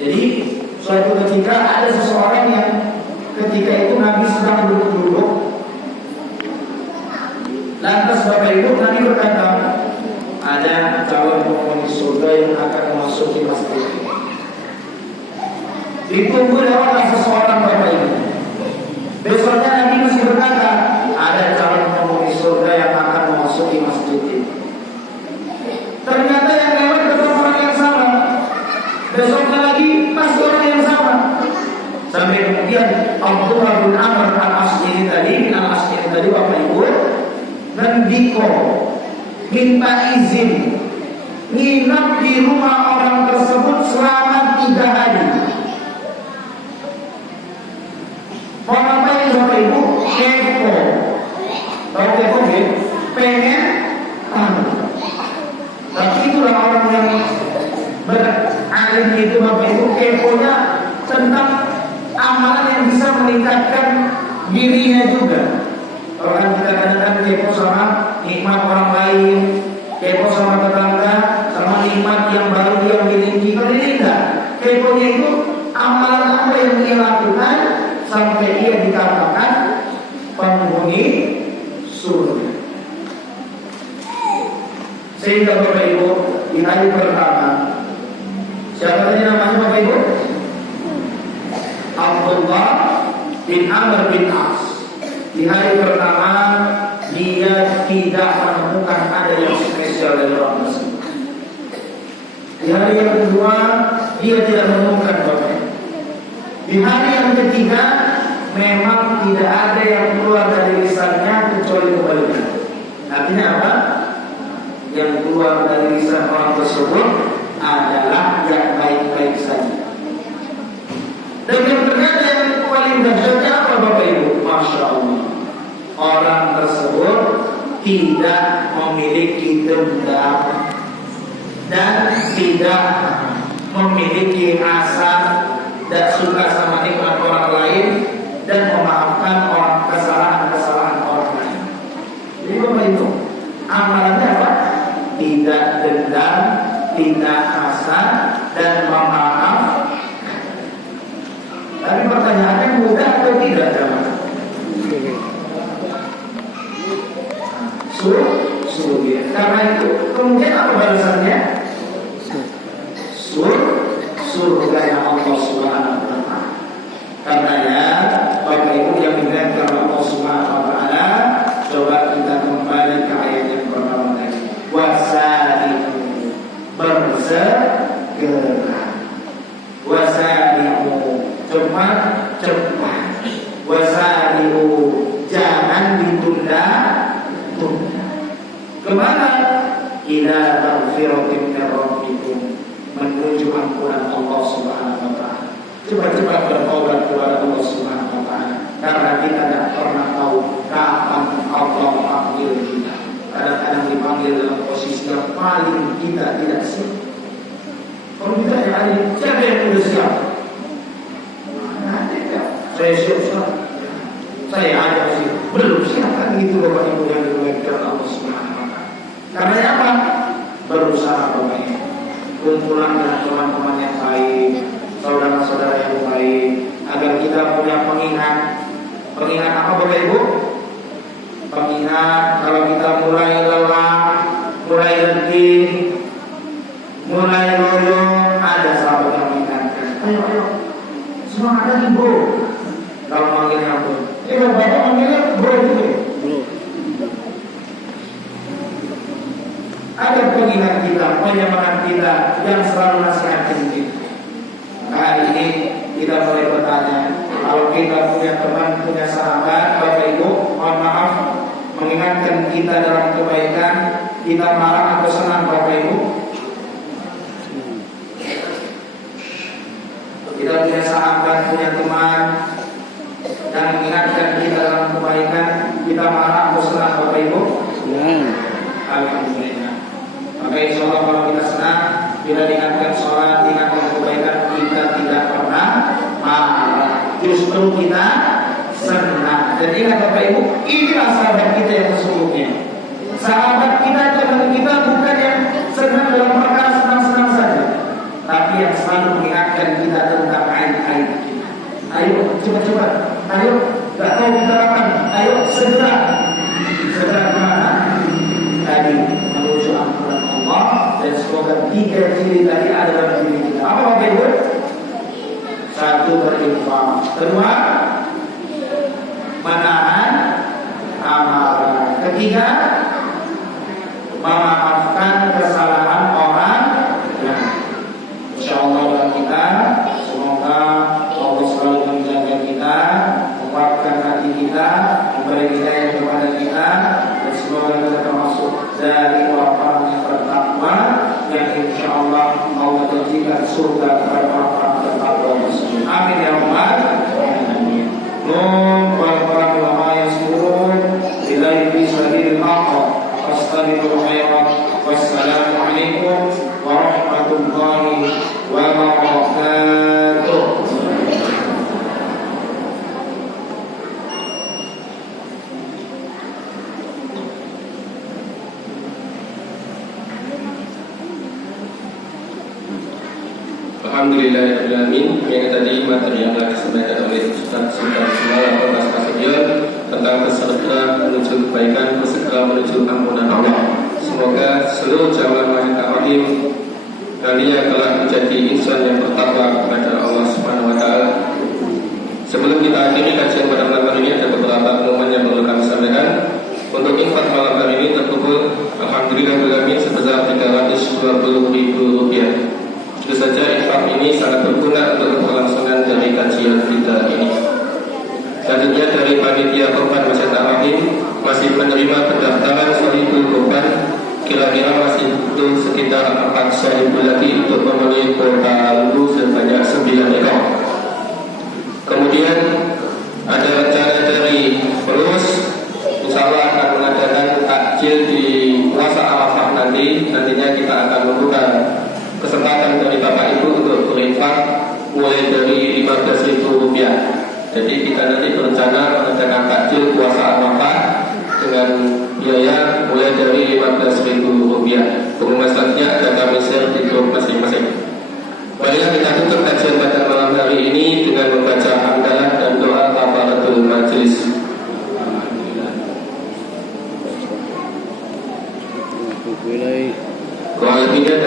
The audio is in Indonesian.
Jadi suatu ketika ada seseorang yang ketika itu Nabi sedang duduk-duduk, lantas Bapak Ibu Nabi berkata, ada calon penghuni surga yang akan memasuki masjid. Ditunggu lewatlah seseorang Bapak Ibu. Besoknya Nabi masih berkata, ada calon penghuni surga yang akan memasuki masjid ini. Ternyata yang lewat adalah orang yang sama. Besoknya lagi masih orang yang sama. Sampai kemudian Abdullah bin Amr al-As'iri tadi Bapak Ibu mendiko minta izin nginap di rumah orang tersebut selama 3 hari. Mau ngapain Bapak Ibu? Kepo. Tahu kepo ya? Pengen tahu. Tapi itulah orang yang beralim itu Bapak Ibu, keponya tentang amalan yang bisa meningkatkan dirinya juga. Kalau kan kita kadang-kadang kepo sama nikmat orang lain, kepo sama tetangga, sama nikmat yang baru dia miliki. Kalau ini enggak, keponya itu amalan apa yang dia lakukan sampai dia dikatakan penghuni surga. Sehingga Bapak Ibu di hari pertama, siapa tadi namanya Bapak Ibu? Abdullah bin Amr bin As. Di hari pertama dia tidak menemukan ada yang spesial dari orang tersebut. Di hari yang kedua dia tidak menemukan Bapak. Di hari yang ketiga memang tidak ada yang keluar dari lisannya kecuali kebaikan. Artinya apa? Yang keluar dari lisan orang tersebut adalah yang baik-baik saja. Dan yang ternyata yang paling dahsyatnya apa Bapak Ibu? Masya Allah, orang tersebut tidak memiliki dendam dan tidak memiliki rasa dan suka sama nikmat orang lain dan memaafkan kesalahan orang lain. Jadi Bapak Ibu, amalannya apa? Tidak dendam, tidak hasad dan memaafkan. Tapi pertanyaannya mudah atau tidak jemaah? Suruh dia. Karena itu kemudian apa balasannya? Surganya Allah Subhanahu wa Ta'ala. Karena ya Bapak Ibu yang dimuliakan Allah Subhanahu wa Ta'ala, coba kita kembali ke ayat yang pertama tadi. Wasari'u, bersegera. Wasari'u, cepat. Wasari'u, jangan ditunda. Kemana? Ila maghfiratin min rabbikum, menuju ampunan Allah Subhanahu wa Ta'ala. Cepat-cepat bertobat kepada Allah Subhanahu wa Ta'ala, karena kita tidak pernah tahu kapan Allah panggil kita. Kadang-kadang dipanggil dalam posisi yang paling kita tidak siap. Kalau kita yang ada, siapa yang sudah siap? Saya siap. Saya ada sih, belum siap kan gitu Bapak Ibu yang dimuliakan Allah Subhanahu wa Ta'ala. Karena apa? Berusaha Bapak Ibu, kumpulan dengan teman-teman yang baik, saudara-saudara yang baik, agar kita punya pengingat. Pengingat apa Bapak Ibu? Pengingat kalau kita mulai lelah, mulai letih, mulai loyo, ada sahabat yang mengingatkan. Ayo, semangat lagi bro. Kalau manggilnya bro, bapak manggilnya bro gitu. Ada pengingat kita, penyemangat kita yang selalu nasihatin kita. Hari ini kita mulai bertanya, kalau kita punya teman, punya sahabat, Bapak Ibu, mohon maaf, mengingatkan kita dalam kebaikan, kita marah atau senang Bapak Ibu? Kita punya sahabat, punya teman yang mengingatkan kita dalam kebaikan, kita marah atau senang Bapak Ibu? Alhamdulillah. Maka insya Allah kalau kita senang, kita diingatkan sholat, diingatkan kebaikan, kita tidak pernah marah. Justru kita senang. Jadi ingat Bapak Ibu, inilah sahabat kita yang sesungguhnya. Sahabat kita, teman kita bukan yang senang dalam perkara senang-senang saja, tapi yang selalu selalu mengingatkan kita tentang aib-aib. Ayo cepat-cepat, ayo nggak tahu kita kapan, ayo segera kemana? Tadi menuju ampunan Allah, dan semoga 3 ciri tadi ada dalam diri kita. Apa Bapak Ibu? 1, berinfak. Kedua, menahan amarah. Ketiga, memaafkan kesalahan orang yang insyaallah kita. Semoga Allah selalu menjaga kita, menguatkan hati kita, memberi hidayah kepada kita, dan semoga kita termasuk dari orang-orang yang bertakwa, yang insyaallah Allah janjikan surga kepada orang-orang bertakwa tersebut. Amin ya rabbal alamin. Para ulama yang seluruh billahi fi sabilil haqq wastabiqul khairat. Wassalamualaikum warahmatullahi wabarakatuh. Alhamdulillahirrahmanirrahim. Yang tadi materi yang telah disampaikan oleh Ustaz Sultan Sumail Abbas Kasudian tentang bersegera menuju kebaikan, bersegera menuju ampunan Allah. Semoga seluruh jamaah Masjid Ar-Rahim kalian telah menjadi insan yang bertakwa kepada Allah Subhanahu wa taala. Sebelum kita akhiri kajian pada malam hari ini, ada beberapa pengumuman yang perlu kami sampaikan. Untuk infak malam hari ini terkumpul alhamdulillah sebesar Rp320.000. Tentu saja infak ini sangat berguna untuk kelangsungan dari kajian kita ini. Selanjutnya dari panitia korban Masjid Ar-Rahim masih menerima pendaftaran sahibul korban. Kira-kira masih butuh sekitar 4 sahibul lagi untuk memenuhi kuota lembu sebanyak 9 ekor. Kemudian ada rencana dari Perus, insyaallah akan mengadakan takjil di puasa Arafah nantinya kita akan membuka kesempatan dari Bapak Ibu untuk berinfak mulai dari Rp15.000. Jadi kita nanti berencana mengadakan takjil puasa Arafah dengan biaya mulai dari Rp15.000. Pengumuman selanjutnya ada kami share di grup masing-masing. Marilah kita tutup kajian pada malam hari ini dengan membaca hamdalah dan doa kafaratul majlis. Kalau lebihnya